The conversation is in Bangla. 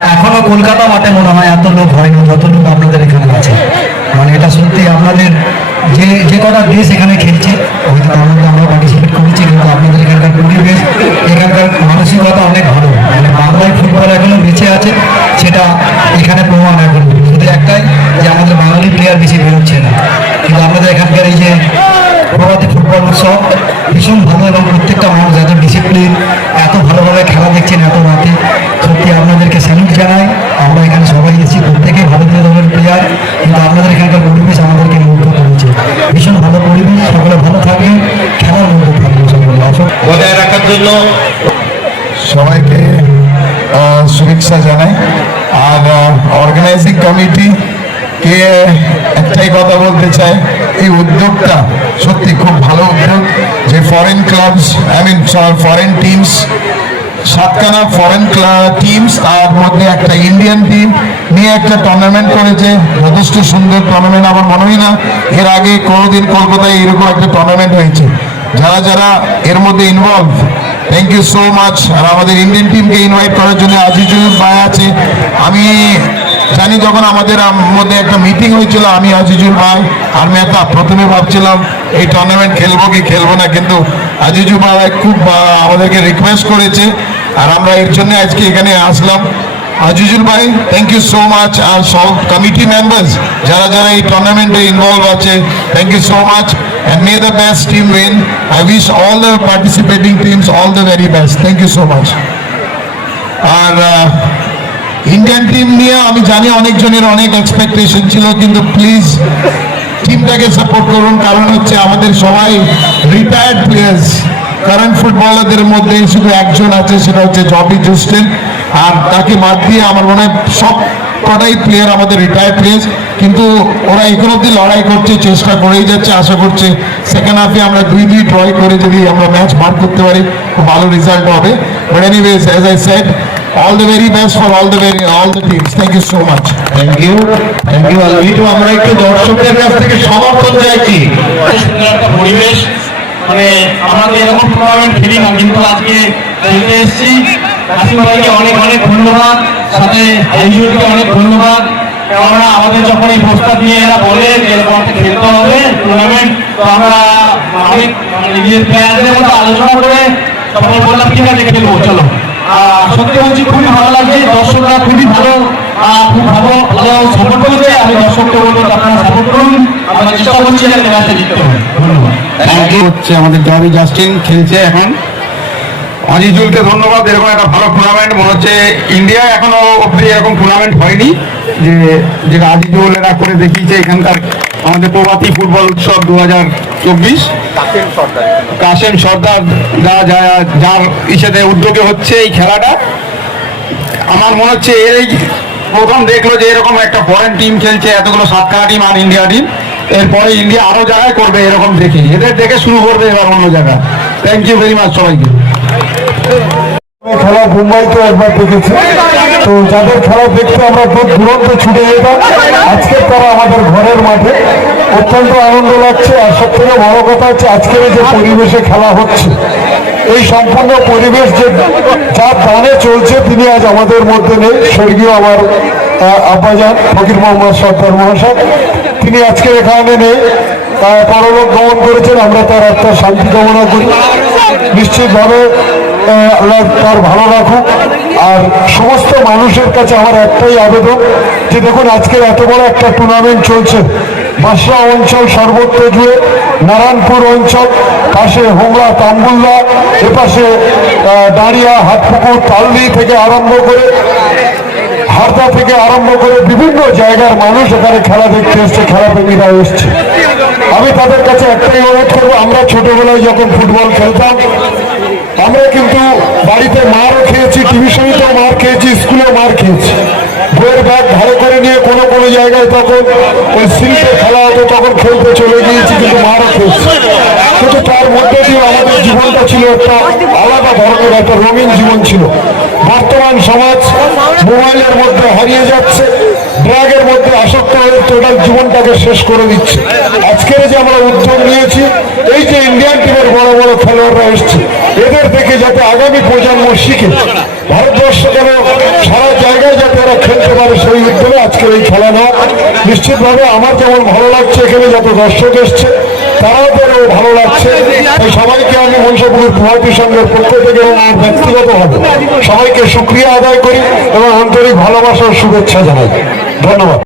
এখনও কলকাতা মাঠে মনে হয় এত লোক হয় না যত লোক আপনাদের এখানে আছে। মানে এটা সত্যি আপনাদের যে যে কটা দেশ এখানে খেলছে হয়তো তার মধ্যে আমরা পার্টিসিপেট করেছি, কিন্তু আপনাদের এখানকার পরিবেশ, এখানকার মানসিকতা অনেক ভালো। মানে বাংলায় ফুটবল এখনও বেঁচে আছে, সেটা এখানে প্রমাণ এখন। শুধু একটাই যে আমাদের বাঙালি প্লেয়ার বেশি বেরোচ্ছে না। কিন্তু আপনাদের এখানকার এই যে প্রভাতী ফুটবল উৎসব, ভীষণ ভালো এবং প্রত্যেকটা মানুষ এত ডিসিপ্লিন এত ভালোভাবে খেলা দেখছেন এত রাতে। সত্যি আপনাদেরকে স্যালুট জানাই আমরা এখানে সবাই এসেছি প্রত্যেকেই ভারতীয় দলের প্লেয়ার কিন্তু আপনাদের এখানকার পরিবেশ আমাদেরকে মুগ্ধ করেছে ভীষণ ভালো পরিবেশ সকলে ভালো থাকবেন খেলার মধ্যে থাকবেন সকলে অসংখ্য বজায় রাখার জন্য সবাইকে শুভেচ্ছা জানাই। আর অর্গানাইজিং কমিটি কে একটাই কথা বলতে চাই, এই উদ্যোগটা সত্যি খুব ভালো উদ্যোগ। যে foreign clubs I mean foreign teams সাতখানা foreign teams তার মধ্যে একটা ইন্ডিয়ান টিম নিয়ে একটা টুর্নামেন্ট করেছে। যথেষ্ট সুন্দর টুর্নামেন্ট আমার মনে হয় না, এর আগে কোনোদিন কলকাতায় এরকম একটা টুর্নামেন্ট হয়েছে। যারা যারা এর মধ্যে involve thank you so much আর আমাদের ইন্ডিয়ান টিমকে ইনভাইট করার জন্য আজিজুল ভাই আছে। আমি জানি যখন আমাদের মধ্যে একটা মিটিং হয়েছিল, আমি আজিজুল ভাই আর মেহতা প্রথমে ভাবছিলাম, এই টুর্নামেন্ট খেলব কি খেলব না, কিন্তু আজিজুল ভাই খুব আমাদেরকে রিকোয়েস্ট করেছে। আর আমরা এর জন্য আজকে এখানে আসলাম। আজিজুল ভাই থ্যাংক ইউ সো মাচ আর সব কমিটি মেম্বার্স যারা যারা এই টুর্নামেন্টে ইনভলভ আছে thank you so much and may the best team win. I wish all the participating teams all the very best. Thank you so much. আর ইন্ডিয়ান টিম নিয়ে আমি জানি অনেকজনের অনেক এক্সপেকটেশন ছিল, কিন্তু প্লিজ টিমটাকে সাপোর্ট করুন কারণ হচ্ছে আমাদের সবাই রিটায়ার্ড প্লেয়ার্স কারেন্ট ফুটবলারদের মধ্যে শুধু একজন আছে, সেটা হচ্ছে জবি জুস্টেন আর তাকে বাদ দিয়ে আমার মনে হয় সব কটাই প্লেয়ার আমাদের রিটায়ার্ড প্লেয়ার্স কিন্তু ওরা এখন অব্দি লড়াই করছে, চেষ্টা করেই যাচ্ছে, আশা করছে সেকেন্ড হাফে আমরা দুই দুই ট্রয় করে যদি আমরা ম্যাচ বার করতে পারি, খুব ভালো রেজাল্ট হবে। But anyways as I said all the very best for all the very all the teams thank you so much thank you thank you অলভিটু আমরা একটু দর্শকদের কাছ থেকে সমর্থন চাইছি। পরিবেশ মানে আমাদের এরকম টুর্নামেন্ট না, কিন্তু আজকে খেলতে এসেছি। ভাইকে অনেক অনেক ধন্যবাদ সাথে আইজুরকে অনেক ধন্যবাদ। কেননা আমাদের যখন এই প্রস্তাব নিয়ে এরা বলে যে খেলতে হবে টুর্নামেন্ট তো আমরা অনেক মানে নিজের প্লেয়ারদের মতো আলোচনা করে বললাম ঠিক আছে খেলব চলো। আহ, সত্যি বলছি খুবই ভালো লাগছে দর্শকরা খুবই ভালো খুব ভালো ভালো সাপোর্ট করেছে। আমি দর্শককে বলব আপনারা সাপোর্ট করুন। আমরা চেষ্টা করছি যাতে জিততে হবে ধন্যবাদ। থ্যাংক ইউ হচ্ছে আমাদের জবি জাস্টিন খেলছে এখন। আজিজুলকে ধন্যবাদ। এরকম একটা ভালো টুর্নামেন্ট মনে হচ্ছে ইন্ডিয়া এখনও অব্দি এরকম টুর্নামেন্ট হয়নি। যে যেটা আজিজুল এরা করে দেখিয়েছে এখানকার আমাদের প্রভাতী ফুটবল উৎসব দু হাজার চব্বিশ। কাশেম সর্দার। যা যা যার ইসেতে উদ্যোগে হচ্ছে এই খেলাটা। আমার মনে হচ্ছে এই প্রথম দেখল যে এরকম একটা ফরেন টিম খেলছে এতগুলো সাতখানা টিম আর ইন্ডিয়া টিম এরপরে ইন্ডিয়া আরও জায়গায় করবে এরকম দেখে। এদের দেখে শুরু করবে এবার অন্য জায়গা। থ্যাংক ইউ ভেরি মাচ সবাইকে। খেলা মুম্বাইতে একবার দেখেছি। তো যাদের খেলা দেখতে আমরা দূর দূরন্ত ছুটে যেতাম, আজকে তারা আমাদের ঘরের মাঠে। অত্যন্ত আনন্দ লাগছে আর সব থেকে বড় কথা হচ্ছে আজকের যে পরিবেশে খেলা হচ্ছে, এই সম্পূর্ণ পরিবেশ যে যার দানে চলছে তিনি আজ আমাদের মধ্যে নেই। স্বর্গীয় আমার আব্বাজান ফকির মোহাম্মদ সর্দার মহাশয়, তিনি আজকে এখানে নেই। পরলোক গমন করেছেন, আমরা তার আত্মার শান্তি কামনা করি। নিশ্চিতভাবে তার ভালো রাখুক। আর সমস্ত মানুষের কাছে আমার একটাই আবেদন যে দেখুন আজকের এত বড় একটা টুর্নামেন্ট চলছে। বাসরা অঞ্চল সর্বত্র জুড়ে, নারায়ণপুর অঞ্চল, পাশে হোমলা তাম্বুল্লা এপাশে দাঁড়িয়া হাতপুকুর তালদি থেকে আরম্ভ করে, হারদা থেকে আরম্ভ করে বিভিন্ন জায়গার মানুষ এখানে খেলা দেখতে এসছে খেলাপ্রেমীরা এসছে। আমি তাদের কাছে একটাই অনুরোধ করব, আমরা ছোটবেলায় যখন ফুটবল খেলতাম আমরা কিন্তু বাড়িতে মারও খেয়েছি টিউশনিতেও মার খেয়েছি স্কুলেও মার খেয়েছি। বইয়ের ব্যাগ ভালো করে নিয়ে কোনো কোনো জায়গায় তখন ওই শিল্পে খেলা হতো, তখন খেলতে চলে গিয়েছি, কিন্তু মারও খেয়েছি। কিন্তু তার মধ্যে দিয়ে আমাদের জীবনটা ছিল একটা আলাদা ধরনের একটা রঙিন জীবন ছিল। বর্তমান সমাজ মোবাইলের মধ্যে হারিয়ে যাচ্ছে, ড্রাগের মধ্যে আসক্ত হয়ে টোটাল জীবনটাকে শেষ করে দিচ্ছে। আজকের যে আমরা উদ্যোগ নিয়েছি, এই যে ইন্ডিয়ান টিমের বড় বড় খেলোয়াড়রা এসছে, এদের থেকে যাতে আগামী প্রজন্ম শিখে ভারতবর্ষ কেন সারা জায়গায় যাতে যারা খেলতে পারে সেই উদ্যোগে আজকের এই খেলানো নিশ্চিতভাবে আমার যেমন ভালো লাগছে, এখানে যত দর্শক এসছে, তারাও ভালো লাগছে। তাই সবাইকে আমি মনসাপুরের প্রভাতী সংঘের পক্ষ থেকে এবং আমার ব্যক্তিগতভাবে সবাইকে সুক্রিয়া আদায় করি এবং আন্তরিক ভালোবাসার শুভেচ্ছা জানাই। ধন্যবাদ।